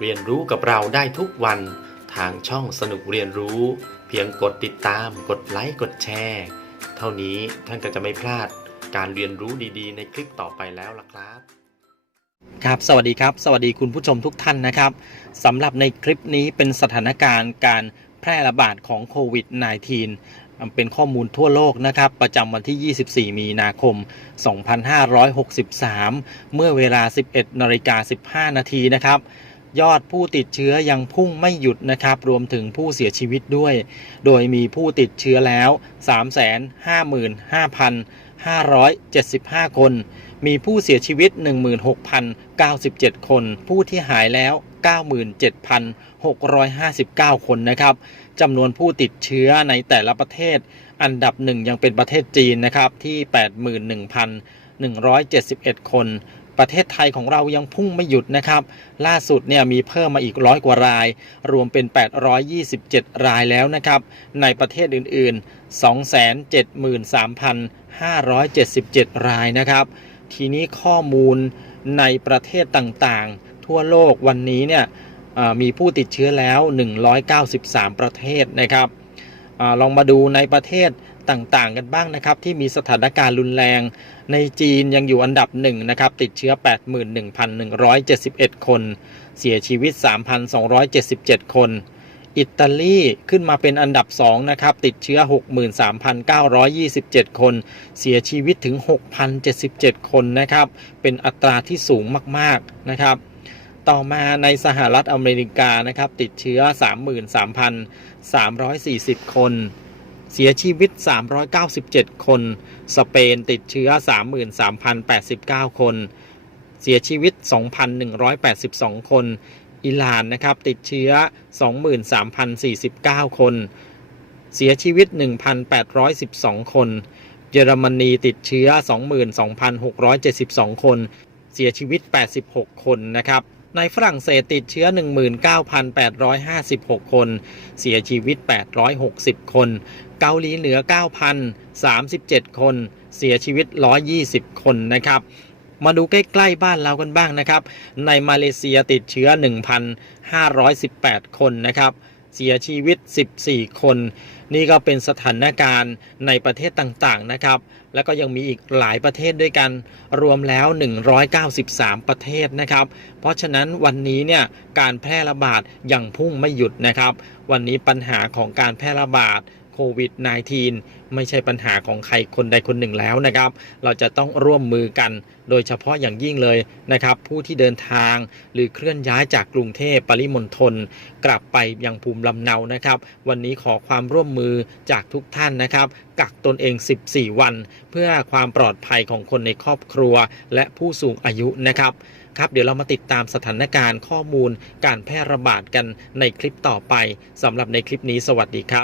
เรียนรู้กับเราได้ทุกวันทางช่องสนุกเรียนรู้ เพียงกดติดตาม กดไลค์กดแชร์ เท่านี้ท่านก็จะไม่พลาดการเรียนรู้ดีๆ ในคลิปต่อไปแล้วล่ะครับครับสวัสดีครับ สวัสดีคุณผู้ชมทุกท่านนะครับสำหรับในคลิปนี้เป็นสถานการณ์การแพร่ระบาดของโควิด -19 เป็นข้อมูลทั่วโลกนะครับ ประจำวันที่ 24 มีนาคม 2563 เมื่อเวลา 11นาฬิกา15 นาทีนะครับ ยอดผู้ติดเชื้อยังพุ่งไม่หยุดนะครับ รวมถึงผู้เสียชีวิตด้วย โดยมีผู้ติดเชื้อแล้ว 355,575 คน มีผู้เสียชีวิต 16,097 คน ผู้ที่หายแล้ว 97,659 คนนะครับจำนวนผู้ติดเชื้อในแต่ละประเทศ อันดับหนึ่งยังเป็นประเทศจีนนะครับที่ 81,171 คน ประเทศไทยของเรายังพุ่งไม่หยุดนะครับ ล่าสุดเนี่ยมีเพิ่มมาอีกร้อยกว่าราย รวมเป็น 827 รายแล้วนะครับ ในประเทศอื่น ๆ 273,577 รายนะครับ ทีนี้ข้อมูลในประเทศต่างๆ ทั่วโลกวันนี้เนี่ยมีผู้ติดเชื้อแล้ว 193 ประเทศนะครับ ลองมาดูในประเทศต่างๆ กันบ้างนะครับ ที่มีสถานการณ์รุนแรง ในจีนยังอยู่อันดับหนึ่งนะครับ ติดเชื้อ 81,171 คน เสียชีวิต 3,277 คน อิตาลีขึ้นมาเป็นอันดับ 2 นะครับ ติดเชื้อ 63,927 คน เสียชีวิตถึง 6,077 คนนะครับ เป็นอัตราที่สูงมากๆนะครับ ต่อมาในสหรัฐอเมริกานะครับติดเชื้อ 33,340 คน เสียชีวิต 397 คน สเปนติดเชื้อ 33,089 คน เสียชีวิต 2,182 คน อิหร่านนะครับติดเชื้อ 23,049 คน เสียชีวิต 1,812 คน เยอรมนีติดเชื้อ 22,672 คนเสียชีวิต 86 คนนะครับ ในฝรั่งเศสติดเชื้อ 19,856 คน เสียชีวิต 860 คน เกาหลีเหนือ 9,037 คน เสียชีวิต 120 คนนะครับมาดูใกล้ๆบ้านเรากันบ้างนะครับ ในมาเลเซียติดเชื้อ 1,518 คนนะครับ เสียชีวิต 14 คน นี่ก็เป็นสถานการณ์ในประเทศต่างๆนะครับ แล้วก็ยังมีอีกหลายประเทศด้วยกันรวมแล้ว 193 ประเทศนะครับ เพราะฉะนั้นวันนี้เนี่ยการแพร่ระบาดยังพุ่งไม่หยุดนะครับ วันนี้ปัญหาของการแพร่ระบาด โควิด -19 ไม่ใช่ปัญหาของใครคนใดคนหนึ่งแล้วนะครับ เราจะต้องร่วมมือกัน โดยเฉพาะอย่างยิ่งเลยนะครับ ผู้ที่เดินทางหรือเคลื่อนย้ายจากกรุงเทพปริมณฑลกลับไปยังภูมิลำเนานะครับ วันนี้ขอความร่วมมือจากทุกท่านนะครับ กักตนเอง 14 วัน เพื่อความปลอดภัยของคนในครอบครัว และผู้สูงอายุนะครับครับเดี๋ยวเรามาติดตามสถานการณ์ข้อมูล การแพร่ระบาดกันในคลิปต่อไปสำหรับในคลิปนี้สวัสดีครับ